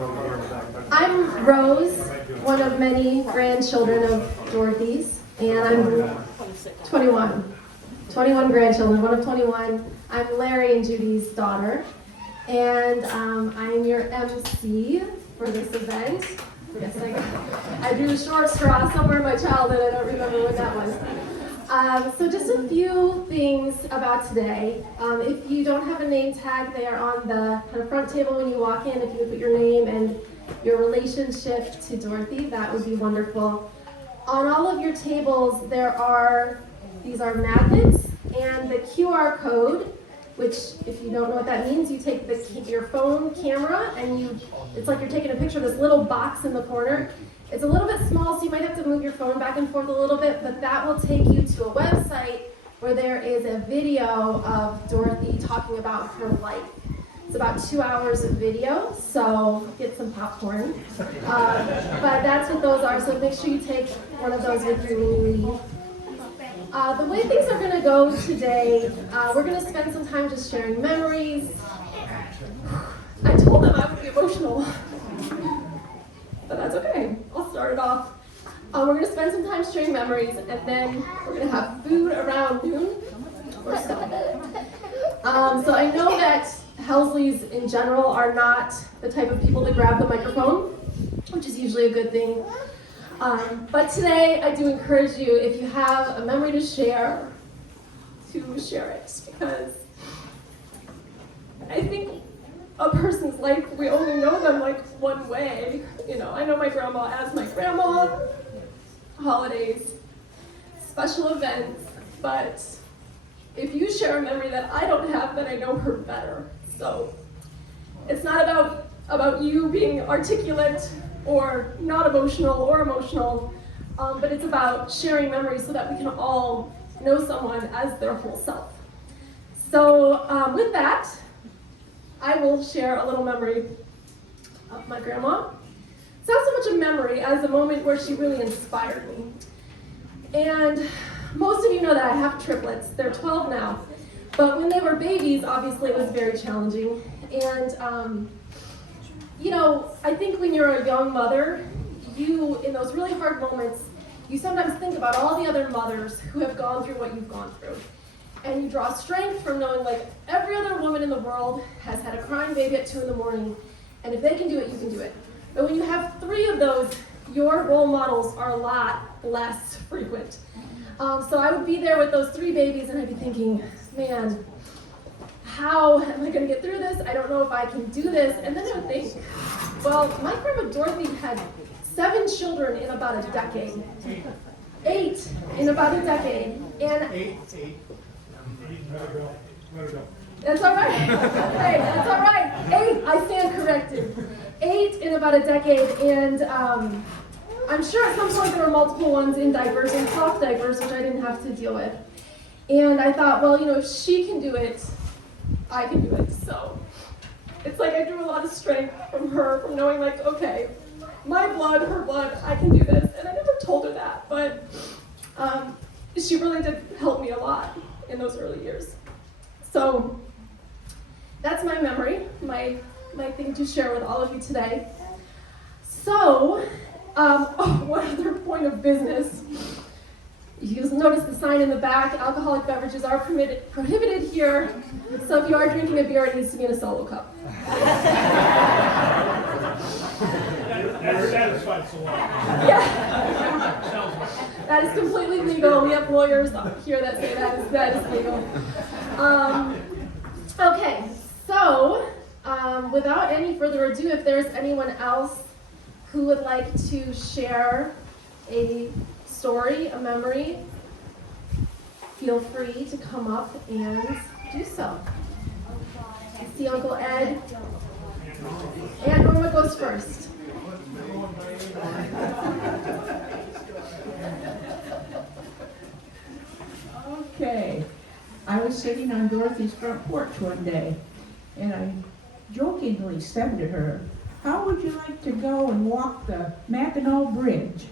I'm Rose, one of many grandchildren of Dorothy's, and I'm 21. 21 grandchildren, one of 21. I'm Larry and Judy's daughter, and I'm your MC for this event. Yes, I drew a short straw somewhere in my childhood. I don't remember when that was. So just a few things about today. If you don't have a name tag, they are on the kind of front table when you walk in. If you would put your name and your relationship to Dorothy, that would be wonderful. On all of your tables, these are magnets and the QR code, which if you don't know what that means, you take your phone camera and it's like you're taking a picture of this little box in the corner. It's a little bit small, so you might have to move your phone back and forth a little bit, but that will take you to a website where there is a video of Dorothy talking about her life. It's about 2 hours of video, so get some popcorn. But that's what those are, so make sure you take one of those with you when you leave. The way things are going to go today, we're going to spend some time just sharing memories. I told them I would be emotional. But that's okay. I'll start it off. We're going to spend some time sharing memories, and then we're going to have food around noon or so. So I know that Helsleys in general are not the type of people that grab the microphone, which is usually a good thing. But today I do encourage you, if you have a memory to share it, because I think a person's life, we only know them like one way. I know my grandma as my grandma, holidays, special events, but if you share a memory that I don't have, then I know her better. So it's not about you being articulate or not emotional or emotional, but it's about sharing memories so that we can all know someone as their whole self. So with that, I will share a little memory of my grandma. It's not so much a memory as a moment where she really inspired me. And most of you know that I have triplets. They're 12 now. But when they were babies, obviously it was very challenging. And, I think when you're a young mother, in those really hard moments, you sometimes think about all the other mothers who have gone through what you've gone through. And you draw strength from knowing like every other woman in the world has had a crying baby at 2 a.m, and if they can do it, you can do it. But when you have 3 of those, your role models are a lot less frequent. So I would be there with those 3 babies and I'd be thinking, man, how am I gonna get through this? I don't know if I can do this. And then I would think, well, my grandma Dorothy had 7 children in about a decade. 8 in about a decade. And 8. That's all right. Hey, that's all right. 8, I stand corrected. 8 in about a decade, and I'm sure at some point there were multiple ones in diapers and cloth diapers, which I didn't have to deal with. And I thought, well, if she can do it, I can do it. So it's like I drew a lot of strength from her, from knowing like, okay, my blood, her blood, I can do this. And I never told her that, but she really did help me a lot in those early years. So that's my memory, my thing to share with all of you today. So, one other point of business. You'll notice the sign in the back, alcoholic beverages are prohibited here. So if you are drinking a beer, it needs to be in a solo cup. That satisfies a lot. Yeah. That is completely legal. We have lawyers here that say that is legal. Okay, so without any further ado, if there's anyone else who would like to share a story, a memory, feel free to come up and do so. I see Uncle Ed. Aunt Norma goes first. Okay, I was sitting on Dorothy's front porch one day, and I jokingly said to her, "How would you like to go and walk the Mackinac Bridge?"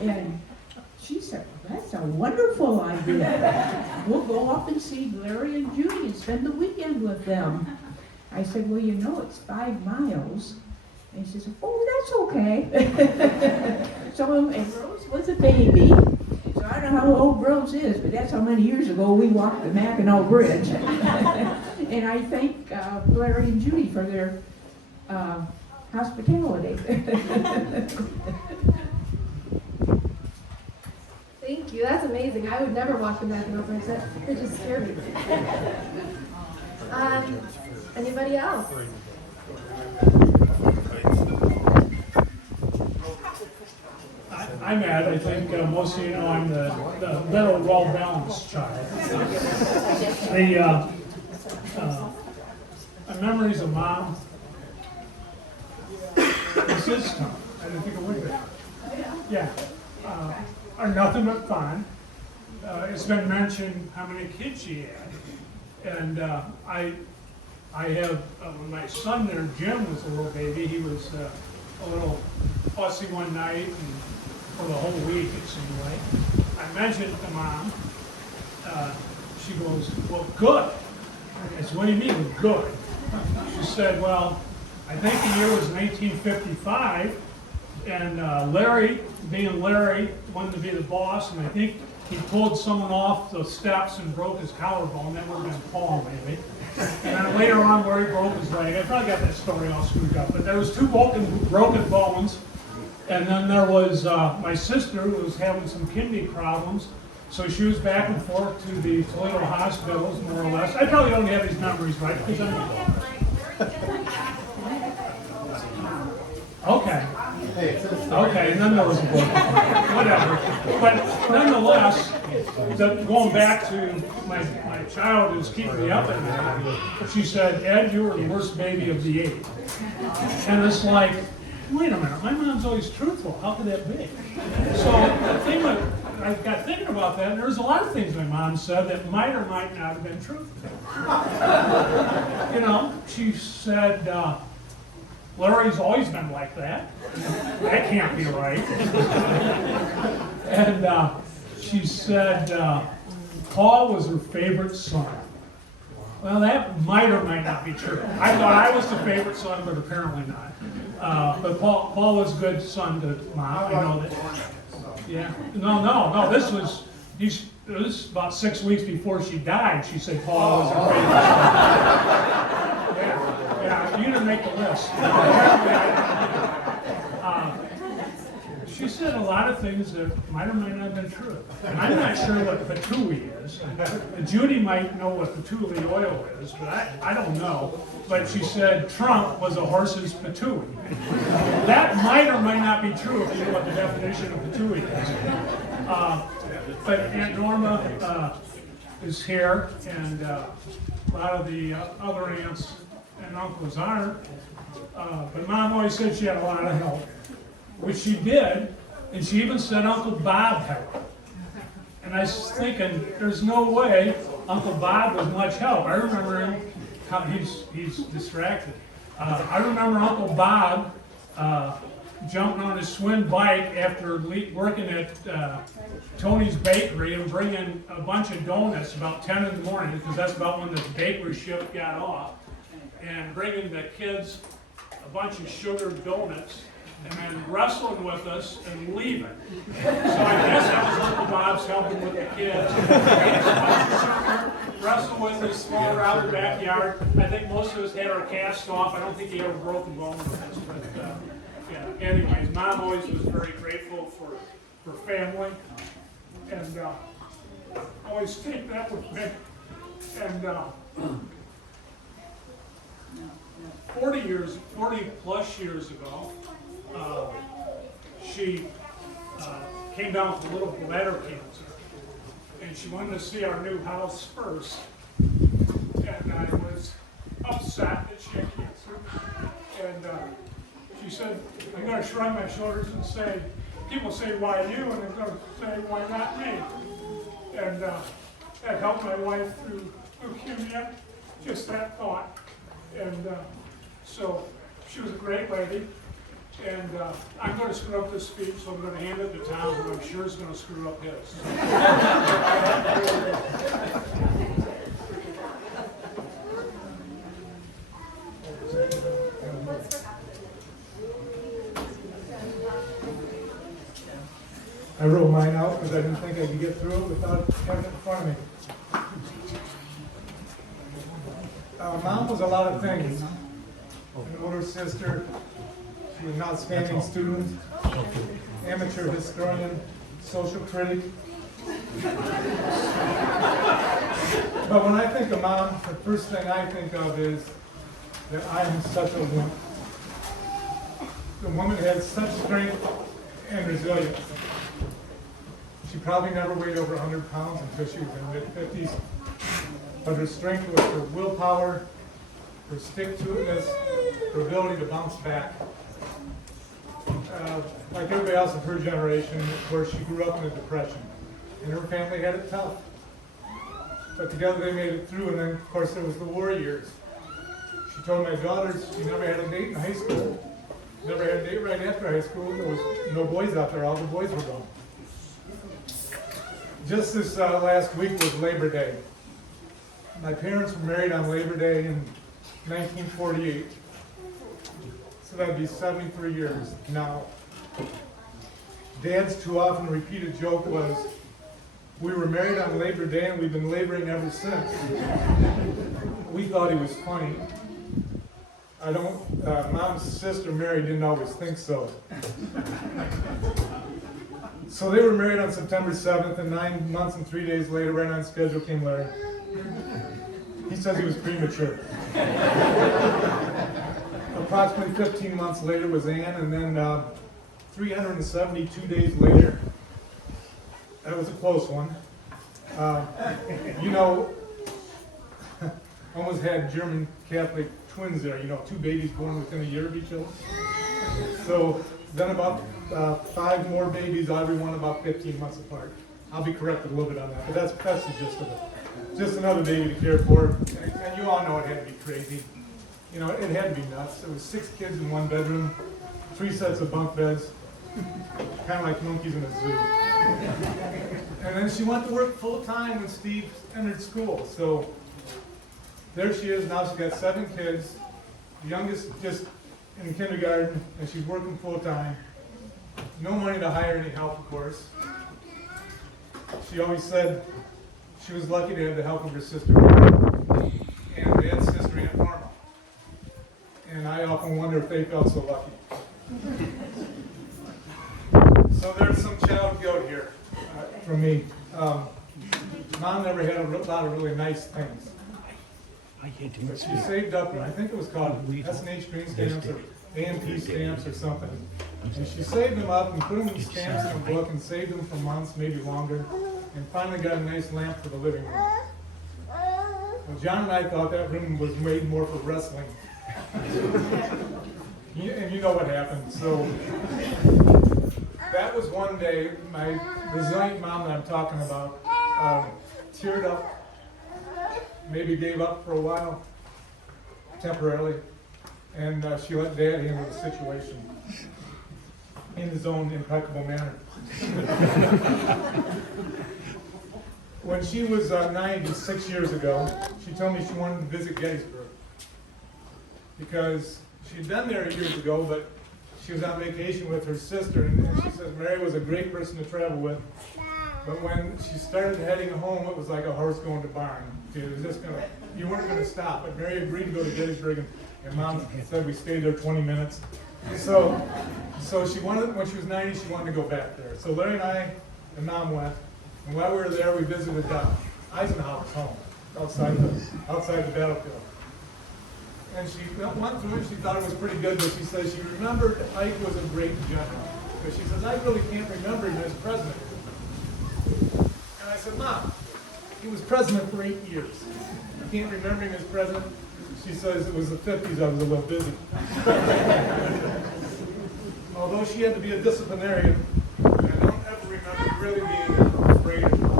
And she said, "Well, that's a wonderful idea. We'll go up and see Larry and Judy and spend the weekend with them." I said, "Well, it's 5 miles." And she said, oh, that's okay. So, and Rose was a baby. So I don't know how old Rose is, but that's how many years ago we walked the Mackinac Bridge. And I thank Larry and Judy for their hospitality. Thank you. That's amazing. I would never walk the Mackinac Bridge. That just scared me. Anybody else? I'm Ed. I think most of you know I'm the little well-balanced child. My memories of Mom, and sister, I didn't think it would be. Yeah, are nothing but fun. It's been mentioned how many kids she had, and I have, when my son there, Jim, was a little baby, he was a little fussy one night, and for the whole week, it seemed like. I mentioned to Mom, she goes, well, good. I said, what do you mean, good? She said, well, I think the year was 1955, and Larry, being Larry, wanted to be the boss, and I think he pulled someone off the steps and broke his collarbone. That would have been Paul, maybe. And then later on, Larry broke his leg. I probably got that story all screwed up, but there was two broken bones. And then there was my sister who was having some kidney problems, so she was back and forth to the Toledo hospitals, more or less. I probably don't have these memories right, because Okay. Okay, and then there was a book. Whatever. But nonetheless, going back to my child who's keeping me up at night, she said, Ed, you were the worst baby of the 8. And it's like, wait a minute, my mom's always truthful. How could that be? So the thing that I got thinking about that, and there's a lot of things my mom said that might or might not have been truthful. You know, she said, Larry's always been like that. That can't be right. And she said Paul was her favorite son. Well, that might or might not be true. I thought I was the favorite son, but apparently not. But Paul was a good son to Mom. I know that. Yeah. No. This was about 6 weeks before she died. She said Paul was her favorite son. Yeah, you didn't make the list. She said a lot of things that might or might not have been true. And I'm not sure what patooey is. Judy might know what patooey oil is, but I don't know. But she said Trump was a horse's patooey. That might or might not be true if you know what the definition of patooey is. But Aunt Norma is here, and a lot of the other aunts and uncles aren't. But Mom always said she had a lot of help, which she did, and she even said Uncle Bob helped. And I was thinking, there's no way Uncle Bob was much help. I remember him, he's distracted. I remember Uncle Bob jumping on his swing bike after working at Tony's Bakery and bringing a bunch of donuts about 10 in the morning, because that's about when the bakery shift got off, and bringing the kids a bunch of sugared donuts, and then wrestling with us and leaving. So I guess that was Uncle Bob's helping with the kids. Wrestle with us, throw around the backyard. I think most of us had our cast off. I don't think he ever broke a bone with us. But yeah. Anyways, Mom always was very grateful for family, and always take that with me. And 40 plus years ago, she came down with a little bladder cancer, and she wanted to see our new house first, and I was upset that she had cancer, and she said, I'm going to shrug my shoulders and say, people say, why you, and I'm going to say, why not me? And that helped my wife through leukemia, just that thought. And so she was a great lady, and I'm going to screw up this speech, so I'm going to hand it to Tom, who I'm sure is going to screw up his. I wrote mine out because I didn't think I could get through it without having it in front of me. Mom was a lot of things. An older sister, she was an outstanding student, amateur historian, social critic. But when I think of Mom, the first thing I think of is that I am such a woman. The woman had such strength and resilience. She probably never weighed over 100 pounds until she was in her mid-50s. But her strength was her willpower, her stick-to-itness, her ability to bounce back. Like everybody else of her generation, of course, she grew up in a depression. And her family had it tough. But together they made it through, and then, of course, there was the war years. She told my daughters she never had a date in high school, never had a date right after high school. There was no boys out there, all the boys were gone. Just this last week was Labor Day. My parents were married on Labor Day in 1948. So that'd be 73 years now. Dad's too often repeated joke was, we were married on Labor Day and we've been laboring ever since. We thought he was funny. Mom's sister Mary didn't always think so. So they were married on September 7th, and 9 months and 3 days later, right on schedule, came Larry. He says he was premature. Approximately 15 months later was Ann, and then 372 days later, that was a close one. Almost had German Catholic twins there, 2 babies born within a year of each other. So then about 5 more babies, every one about 15 months apart. I'll be corrected a little bit on that, but that's the gist of it. Just another baby to care for, and you all know it had to be crazy. It had to be nuts. There was 6 kids in 1 bedroom, 3 sets of bunk beds, kind of like monkeys in a zoo. And then she went to work full time when Steve entered school. So there she is now. She's got 7 kids, the youngest just in kindergarten, and she's working full time. No money to hire any help, of course. She always said she was lucky to have the help of her sister and Dad's sister, Aunt Norma. And I often wonder if they felt so lucky. So there's some child guilt here from me. Mom never had a lot of really nice things. But she saved up, I think it was called S&H green stamps or AMP stamps or something. And she saved them up and put them in stamps in a book and saved them for months, maybe longer, and finally got a nice lamp for the living room. Well, John and I thought that room was made more for wrestling. And you know what happened. So that was one day, my resilient mom that I'm talking about teared up, maybe gave up for a while, temporarily, and she let Dad handle the situation in his own impeccable manner. When she was 96 years ago, she told me she wanted to visit Gettysburg because she'd been there years ago, but she was on vacation with her sister, and she says Mary was a great person to travel with, but when she started heading home, it was like a horse going to barn. You weren't going to stop, but Mary agreed to go to Gettysburg, and Mom said we stayed there 20 minutes. So she wanted, when she was 90, she wanted to go back there. So Larry and I and Mom went, and while we were there, we visited Eisenhower's home outside the battlefield. And she went through it. She thought it was pretty good, but she says she remembered Ike was a great general. But she says, I really can't remember him as president. And I said, Mom, he was president for 8 years. You can't remember him as president? She says it was the 50s, I was a little busy. Although she had to be a disciplinarian, I don't ever remember really being afraid of her.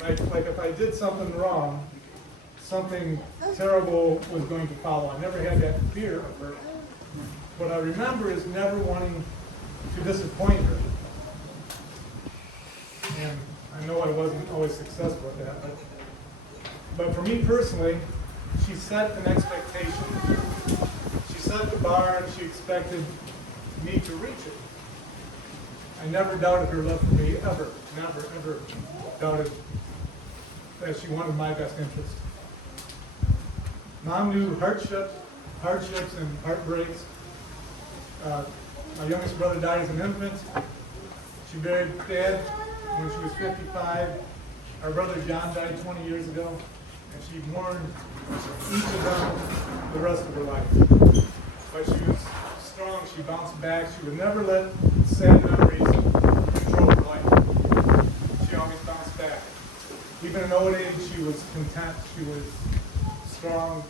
Like if I did something wrong, something terrible was going to follow. I never had that fear of her. What I remember is never wanting to disappoint her. And I know I wasn't always successful at that, but for me personally, she set an expectation. She set the bar and she expected me to reach it. I never doubted her love for me, ever. Never, ever doubted that she wanted my best interest. Mom knew hardships and heartbreaks. My youngest brother died as an infant. She buried Dad when she was 55. Our brother John died 20 years ago, and she mourned each of them the rest of her life. But she was strong, she bounced back, she would never let sad memories control her life. She always bounced back. Even in old age, she was content, she was strong.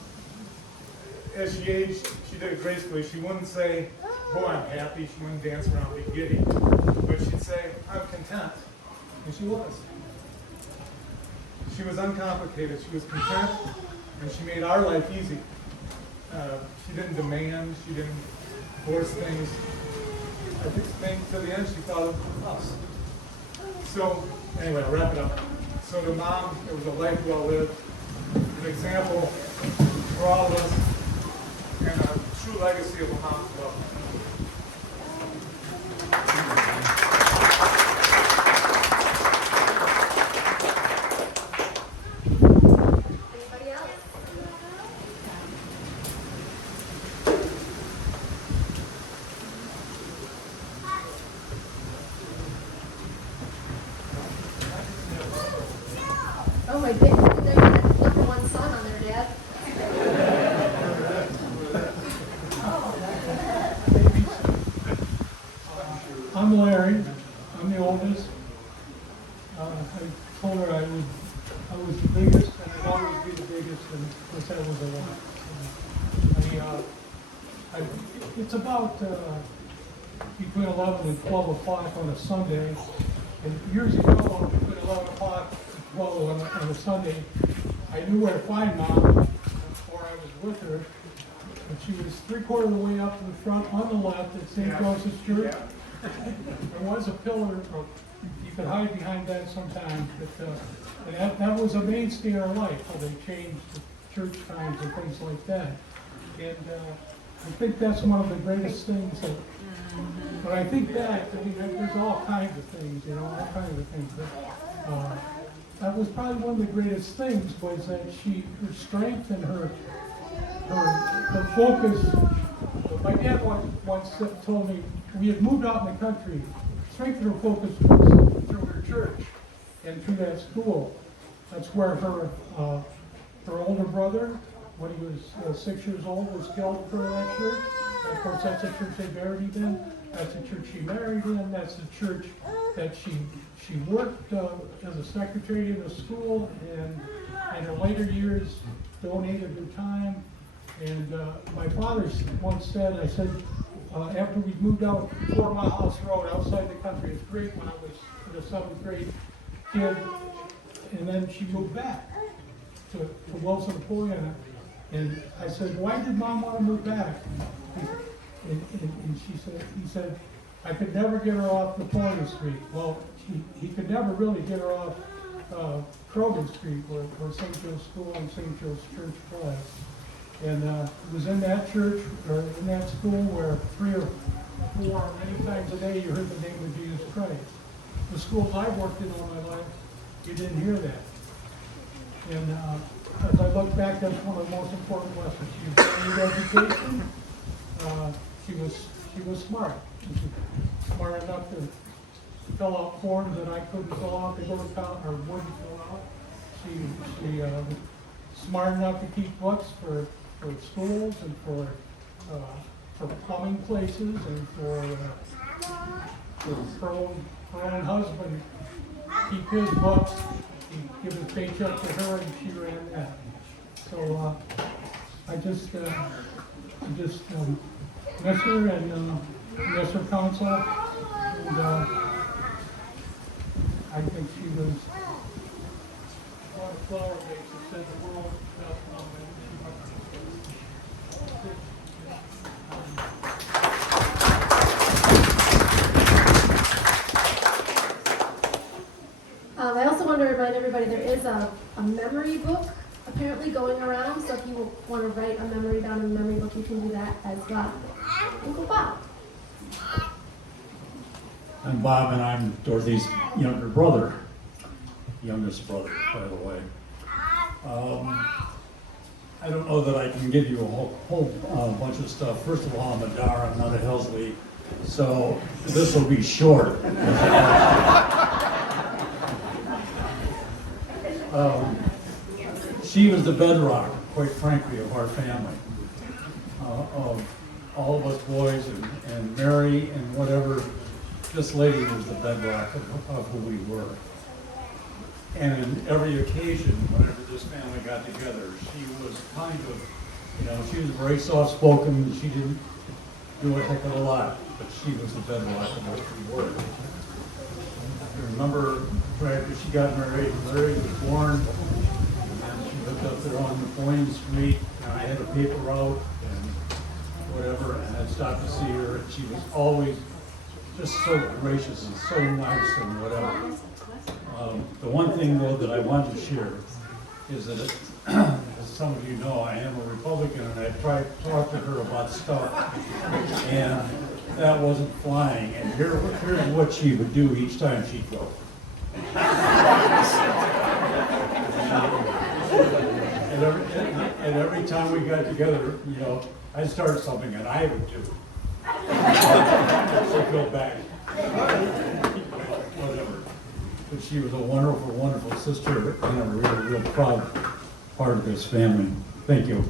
As she aged, she did it gracefully. She wouldn't say, oh, I'm happy. She wouldn't dance around, be giddy. But she'd say, I'm content. And she was. She was uncomplicated. She was content, and she made our life easy. She didn't demand. She didn't force things. I just think to the end she thought of us. So, anyway, I'll wrap it up. So to Mom, it was a life well lived, an example for all of us, and a true legacy of a mom's love. Anybody else? Oh my goodness, there's that number one song on there, Dad. I'm Larry. I'm the oldest. I told her I was the biggest, and I'd always be the biggest, and of course that was a lot. It's about between 11 and 12 o'clock on a Sunday, and years ago, between 11 o'clock and 12 on a Sunday, I knew where to find Mom, or I was with her, and she was 3/4 of the way up to the front on the left at St. Joseph's Church. There was a pillar, or you could hide behind that sometimes, but and that was a mainstay in our life, how they changed the church times and things like that. And I think that's one of the greatest things that, but I think back, I mean, there's all kinds of things, you know, all kinds of things. But that was probably one of the greatest things, was that her strength and her focus. My dad once told me, we had moved out in the country, strength and her focus was through her church and through that school. That's where her older brother, when he was 6 years old, was killed for that church. And of course, that's the church they buried him in. That's the church she married in. That's the church that she worked as a secretary in the school, and in her later years donated her time. And my father once said, I said, after we moved out 4 Mile House Road outside the country, it's great when I was in the 7th grade kid, and then she moved back to Wilson Pollyanna. And I said, why did Mom want to move back? And he said, I could never get her off Napoleon Street. Well, he could never really get her off Krogan Street, where St. Joe's School and St. Joe's Church was. And it was in that church, or in that school, where 3 or 4, many times a day, you heard the name of Jesus Christ. The schools I worked in all my life, you didn't hear that. And as I look back, that's one of the most important lessons. She valued education. She was smart. She was smart enough to fill out forms that I couldn't fill out to go to college, or wouldn't fill out. She smart enough to keep books for schools and for plumbing places, and for her own husband keep his books. He'd give his paycheck to her, and she ran that. So I just miss her, and miss her counsel, and I think she was on a flower base that said the world does not make I also want to remind everybody there is a memory book apparently going around, so if you want to write a memory down in the memory book, you can do that as well. Uncle Bob. I'm Bob, and I'm Dorothy's younger brother, youngest brother, by the way. I don't know that I can give you a whole bunch of stuff. First of all, I'm a Dar, I'm not a Helsley, so this will be short. She was the bedrock, quite frankly, of our family, of all of us boys, and Mary, and whatever. This lady was the bedrock of who we were. And in every occasion, whenever this family got together, she was kind of, she was very soft-spoken. She didn't do a heck of a lot, but she was the bedrock of what we were. I remember right after she got married, Larry was born, and she lived up there on Napoleon Street, and I had a paper route and whatever, and I'd stop to see her, and she was always just so gracious and so nice and whatever. The one thing, though, that I wanted to share is that, as some of you know, I am a Republican, and I tried to talk to her about stuff, and that wasn't flying. And here's what she would do each time she'd go. And every time we got together, I'd start something, and I would do. She'd go back. Whatever. But she was a wonderful, wonderful sister, and a real, real proud part of this family. Thank you.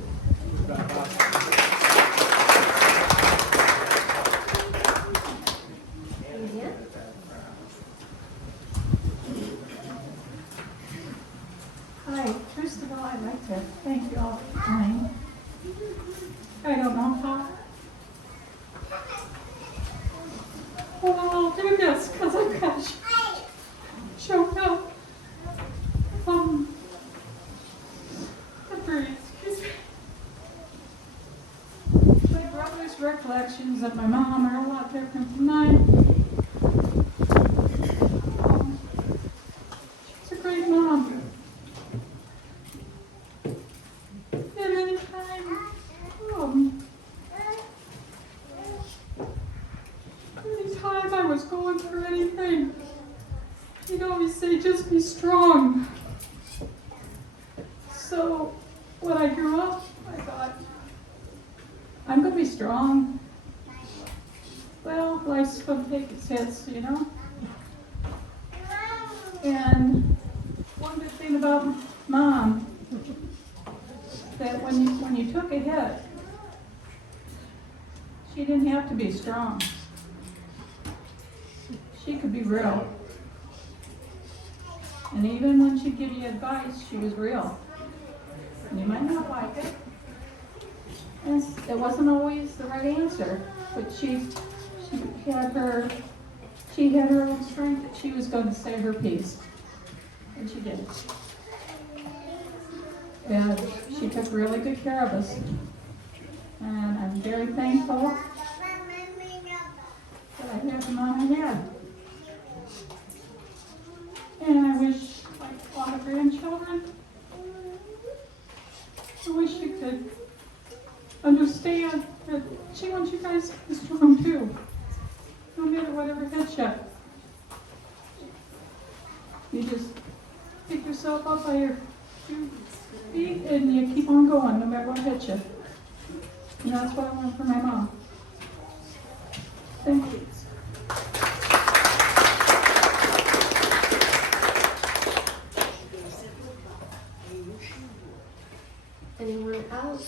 Hi, first of all, I'd like to thank you all for coming. I don't know how. Well, I'll do this because I've got to show up. Excuse me. My brother's recollections of my mom are a lot different from mine. She's a great mom. At any time, anytime I was going through anything, he'd always say, just be strong. So when I grew up, I thought, I'm going to be strong. Well, life's going to take its hits, And one good thing about Mom, that when you took a hit, she didn't have to be strong. She could be real. And even when she'd give you advice, she was real. And you might not like it. And it wasn't always the right answer, but she had her own strength that she was going to say her piece. And she did. And she took really good care of us. And I'm very thankful that I had the mom I had. And I wish, like all the grandchildren, I wish you could understand that she wants you guys to be strong too, no matter whatever hits you. You just pick yourself up by your 2 feet and you keep on going, no matter what hits you. And that's what I want for my mom. Thank you. Anyone else?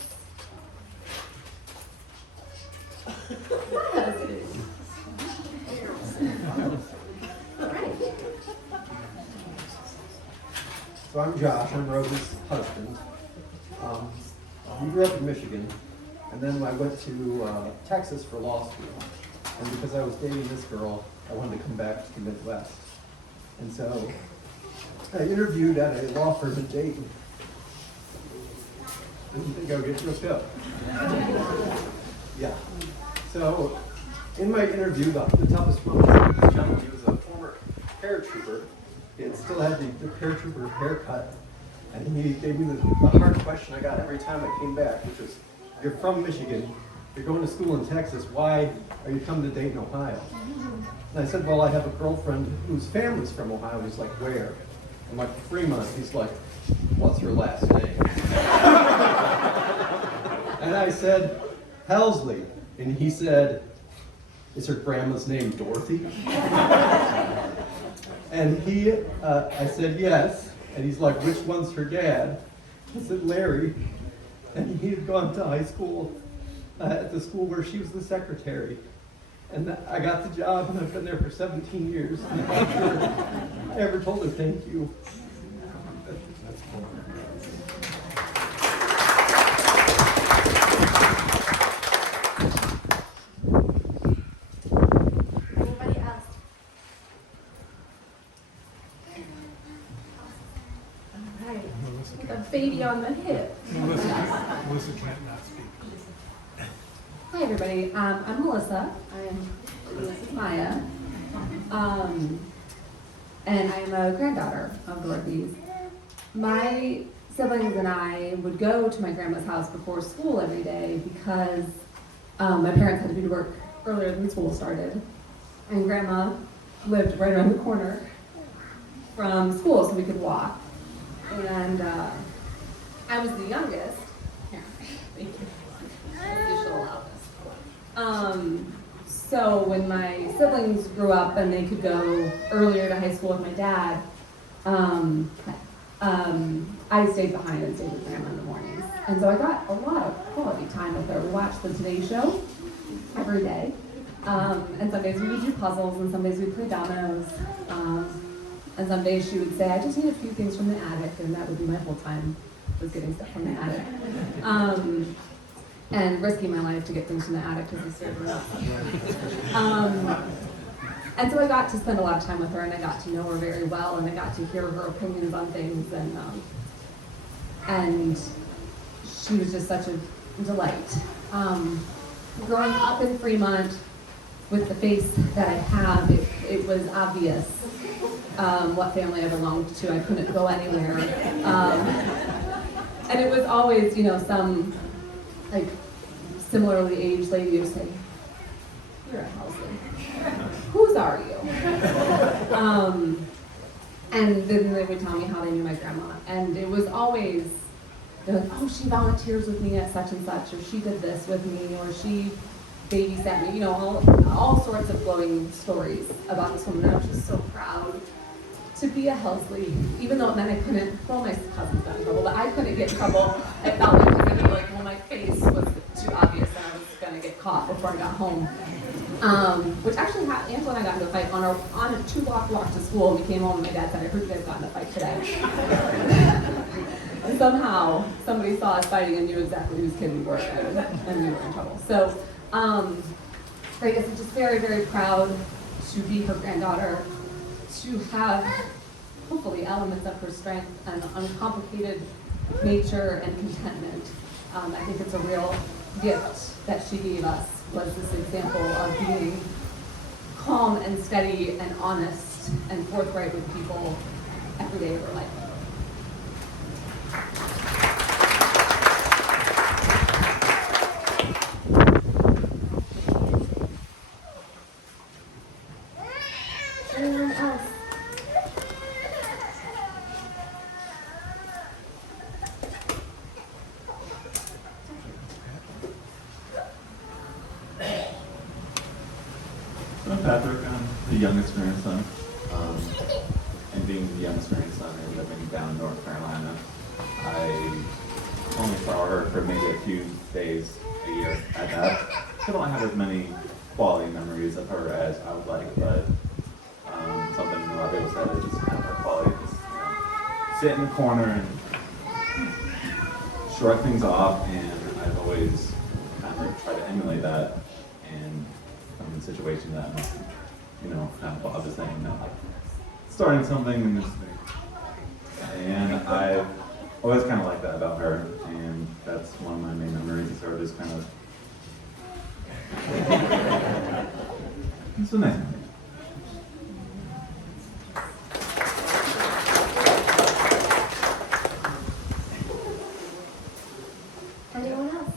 So I'm Josh, I'm Rose's husband. We grew up in Michigan, and then I went to Texas for law school. And because I was dating this girl, I wanted to come back to the Midwest. And so I interviewed at a law firm in Dayton. Didn't think I would get tripped up. Yeah. So in my interview, the toughest one was this gentleman. He was a former paratrooper. He still had the paratrooper haircut. And he gave me the hard question I got every time I came back, which was, you're from Michigan, you're going to school in Texas, why are you coming to Dayton, Ohio? And I said, well, I have a girlfriend whose family's from Ohio. He's like, where? I'm like, Fremont. He's like, what's her last name? And I said, Helsley. And he said, is her grandma's name Dorothy? And I said, yes. And he's like, which one's her dad? I said, Larry. And he had gone to high school at the school where she was the secretary. And I got the job, and I've been there for 17 years. And I'm not sure I ever told her thank you. Anybody else? All right. With a baby on the hip. Melissa can't not speak. Hi, everybody. I'm Melissa. This is Maya. And I'm a granddaughter of Dorothy's. My siblings and I would go to my grandma's house before school every day because my parents had to be to work earlier than school started. And Grandma lived right around the corner from school, so we could walk. And I was the youngest. Here, thank you. You should allow this. So when my siblings grew up and they could go earlier to high school with my dad, I stayed behind and stayed with Grandma in the mornings. And so I got a lot of quality time with her. We watched the Today Show every day. And some days we would do puzzles, and some days we'd play dominoes. And some days she would say, I just need a few things from the attic, and that would be my whole time, was getting stuff from the attic. And risking my life to get things from the attic because I scared her up. And so I got to spend a lot of time with her, and I got to know her very well, and I got to hear her opinions on things, and she was just such a delight. Growing up in Fremont with the face that I have, it was obvious what family I belonged to. I couldn't go anywhere. And it was always, some like similarly aged lady would say, you're a Helsley. Whose are you? And then they would tell me how they knew my grandma. And it was always, they're like, oh, she volunteers with me at such and such, or she did this with me, or she babysat me, all sorts of glowing stories about this woman. I was just so proud to be a Helsley, even though it meant I couldn't, well, my cousins got in trouble, but I couldn't get in trouble. I felt like, my face was too obvious and I was gonna get caught before I got home. Which actually, Angela and I got into a fight on a 2-block walk to school, and we came home and my dad said, I heard you guys got in a fight today. And somehow, somebody saw us fighting and knew exactly whose kid we were, and we were in trouble. So, I guess I'm just very, very proud to be her granddaughter, to have, hopefully, elements of her strength and uncomplicated nature and contentment. I think it's a real gift that she gave us, was this example of being calm and steady and honest and forthright with people every day of her life. Anyone else? I'm Patrick. I'm the youngest grandson. And being the youngest grandson and living down in North Carolina, I only saw her for maybe a few days a year at that. I don't have as many quality memories of her as I would like, but something a lot of people said is just kind of her quality. Just sit in the corner and shrug things off, and I've always kind of tried to emulate that. And I'm in a situation that must, kind of Bob is saying, like starting something and this thing. And I've always kind of liked that about her, and that's one of my main memories is her just kind of. It's a nice memory. Anyone else?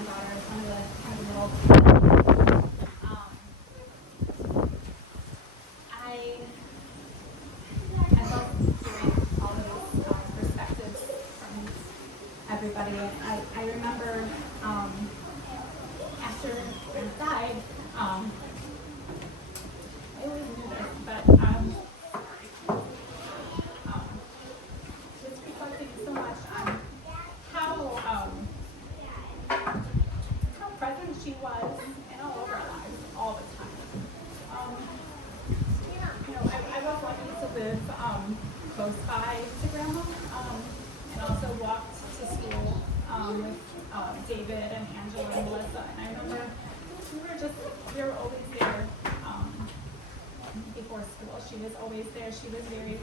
granddaughter, one of the kind of little. I love hearing all those perspectives from everybody. I remember after Grant died, I always knew this, but just reflecting so much on how present she was in all of our lives all the time. You know, I was lucky to live close by to Grandma, and also walked to school with David and Angela and Melissa. And I remember we were always there before school. She was always there. She was very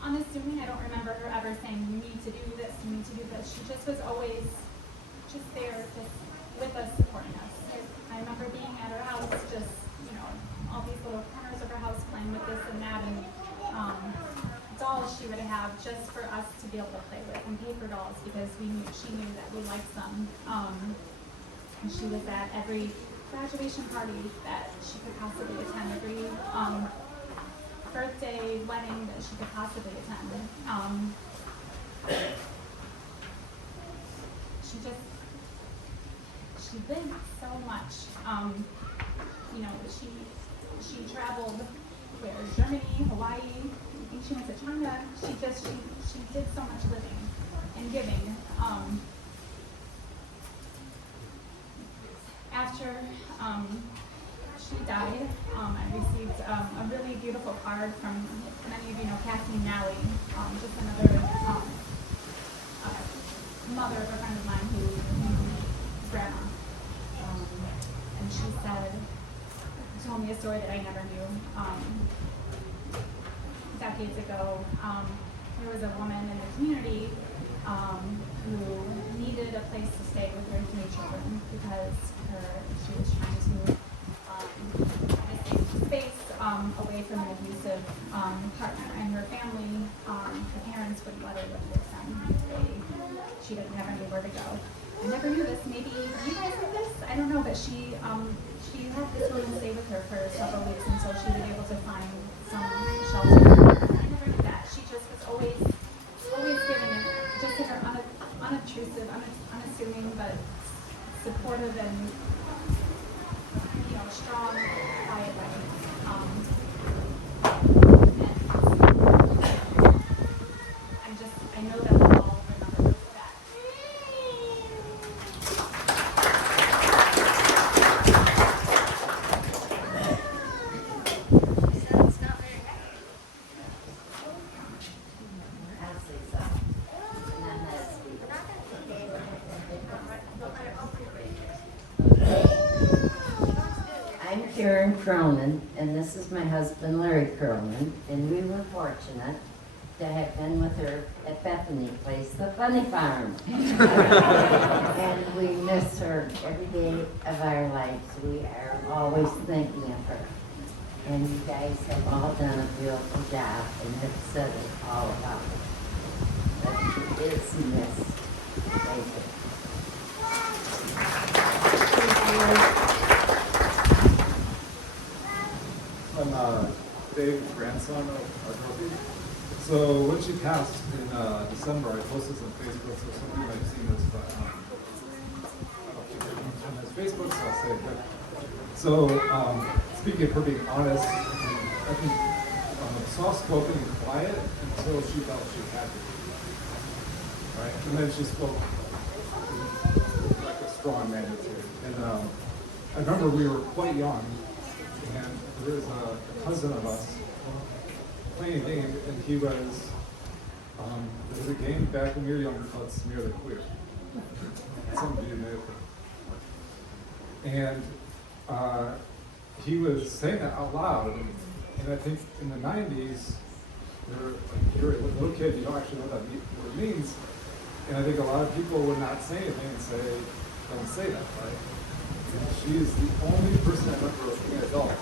unassuming. I don't remember her ever saying, you need to do this, you need to do this. She just was always just there, just with us, supporting us. I remember being at her house, just, you know, all these little corners of her house playing with this and that, and dolls she would have just for us to be able to play with, and paper dolls, because she knew that we liked them. And she was at every graduation party that she could possibly attend, every birthday, wedding that she could possibly attend. She lived so much. You know, she traveled where? Germany, Hawaii, I think she went to China. She did so much living and giving. After she died, I received a really beautiful card from, many of you know, Kathleen Nally, just another mother of a friend of mine who knew Grandma. And she told me a story that I never knew. Decades ago, there was a woman in the community who needed a place to stay with her 3 children because she was trying to space away from an abusive partner, and her family, her parents wouldn't let her live with them. She didn't have anywhere to go. I never knew this. Maybe you guys knew this. I don't know, but she had this woman stay with her for several weeks until she was able to find some shelter. I never knew that. She just was always giving, just in her unobtrusive, unassuming, but supportive and, you know, strong, quiet way. I know that we'll all remember that. I'm Karen Cronin, and this is my husband Larry Cronin, and we were fortunate to have been with her at Bethany Place, the Funny Farm. And we miss her every day of our lives. We are always thinking of her. And you guys have all done a beautiful job and have said it all about her. But she is missed. Thank you. I'm Dave's grandson of Dorothy. So when she passed in December, I posted this on Facebook, so some of you might have seen this, but I don't know if Facebook, so I'll say it quick. So speaking of her being honest, I think soft-spoken and quiet until she felt she had to be. Right? And then she spoke like a strong magnitude. And I remember we were quite young, and there was a cousin of us playing a game, and he was, there was a game back when we were younger called Smear the Queer. Some of you may have heard. And he was saying it out loud, and I think in the 90s, you're a little kid, you don't actually know what it means, and I think a lot of people would not say anything and say, don't say that, right? And she is the only person I remember being an adult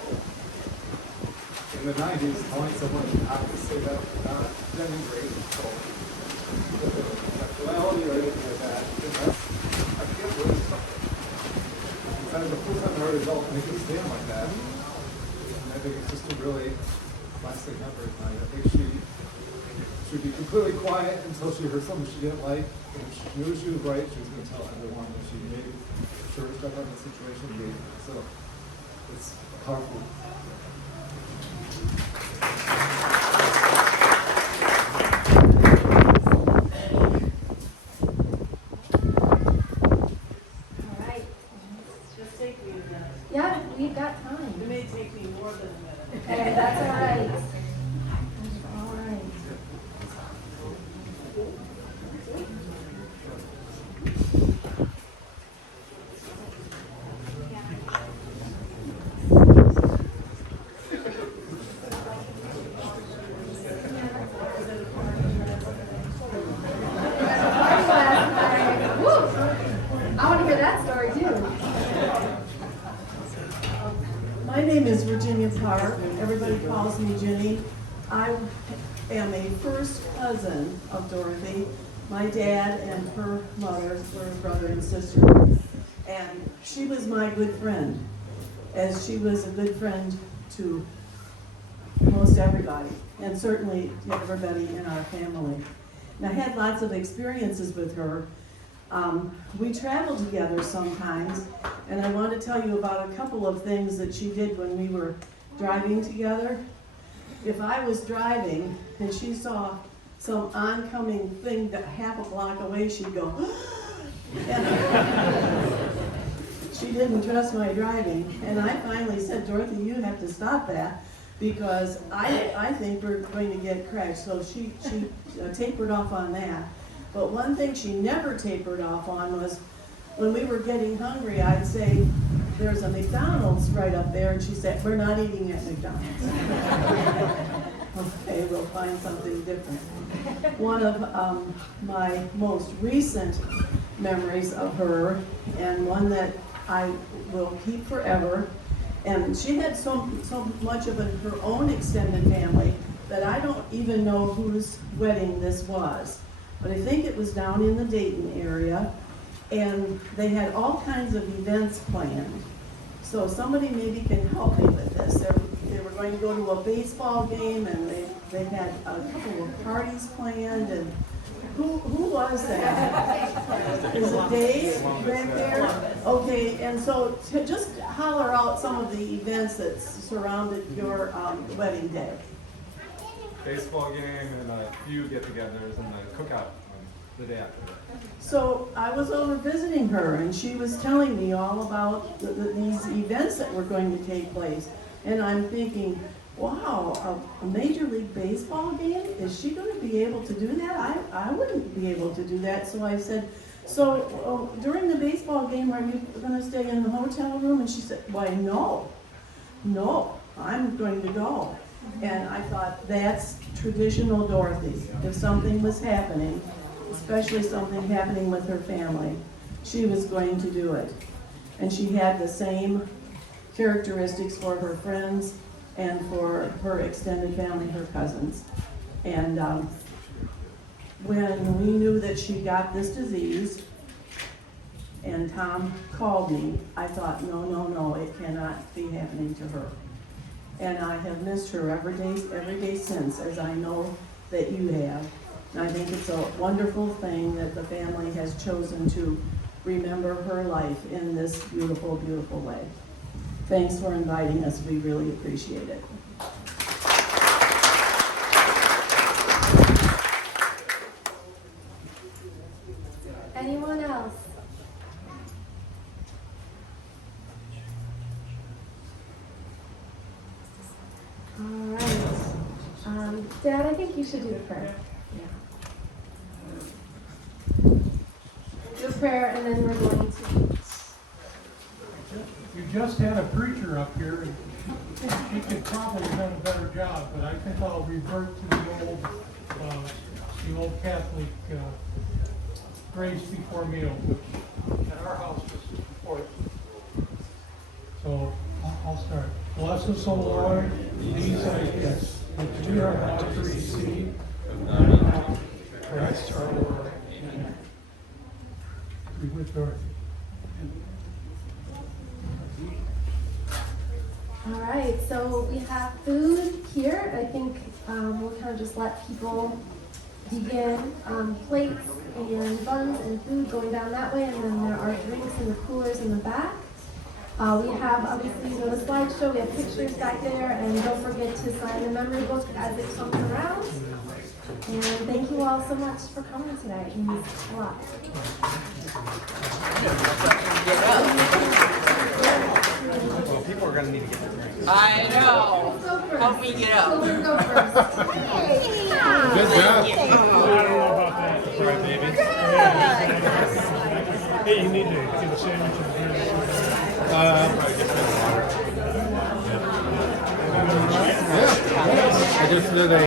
in the 90s telling someone not to say that, not denigrate sexuality or anything like that. And that's, I can't really stop. make it stand like that. And I think it's just a really lasting effort. And I think she should be completely quiet until she heard something she didn't like. And if she knew she was right, she was going to tell everyone that she made sure stuff on the situation. So it's powerful. All right. Just take me a minute. Yeah, we've got time. It may take me more than a minute. Okay, that's all right. All right. Woo! I want to hear that story too. My name is Virginia Parr. Everybody calls me Ginny. I am a first cousin of Dorothy. My dad and her mother were brother and sister. And she was my good friend, as she was a good friend to most everybody, and certainly to everybody in our family. And I had lots of experiences with her. We traveled together sometimes, and I want to tell you about a couple of things that she did when we were driving together. If I was driving and she saw some oncoming thing that half a block away, she'd go, and she didn't trust my driving. And I finally said, Dorothy, you have to stop that, because I think we're going to get crashed. So she tapered off on that. But one thing she never tapered off on was when we were getting hungry, I'd say, there's a McDonald's right up there, and she said, we're not eating at McDonald's. Okay, we'll find something different. One of my most recent memories of her, and one that I will keep forever, and she had so much of her own extended family that I don't even know whose wedding this was. But I think it was down in the Dayton area, and they had all kinds of events planned. So somebody maybe can help me with this. They were going to go to a baseball game, and they had a couple of parties planned, and who was that? Is it Dave back there? Okay, and so to just holler out some of the events that surrounded your wedding day. Baseball game and a few get-togethers and the cookout the day after. So I was over visiting her, and she was telling me all about these events that were going to take place. And I'm thinking, wow, a Major League Baseball game? Is she going to be able to do that? I wouldn't be able to do that. So I said, so during the baseball game, are you going to stay in the hotel room? And she said, why, no, I'm going to go. And I thought, that's traditional Dorothy. If something was happening, especially something happening with her family, she was going to do it. And she had the same characteristics for her friends and for her extended family, her cousins. And when we knew that she got this disease, and Tom called me, I thought, no, it cannot be happening to her. And I have missed her every day since, as I know that you have. And I think it's a wonderful thing that the family has chosen to remember her life in this beautiful, beautiful way. Thanks for inviting us. We really appreciate it. Anyone else? All right. Dad, I think you should do the prayer. Do a prayer, and then we're going to. You just had a preacher up here, and she could probably have done a better job, but I think I'll revert to the old Catholic grace before meal, which at our house was important. So I'll start. Bless us, O Lord, these thy gifts, which we are about to receive, of Christ our Lord. Amen. Be with Dorothy. so we have food here. I think we'll kind of just let people begin. Plates and buns and food going down that way, and then there are drinks in the coolers in the back. We have, obviously, you know, the slideshow, we have pictures back there, and don't forget to sign the memory book as it comes around. And thank you all so much for coming today. It means a lot. People are gonna need to get this. I know. Go first. Help me get up. Children, go first. Good job. I don't know about that. Sorry, baby. Hey, you need to get a sandwich and beer. I'll probably get some water. Yeah, I just did a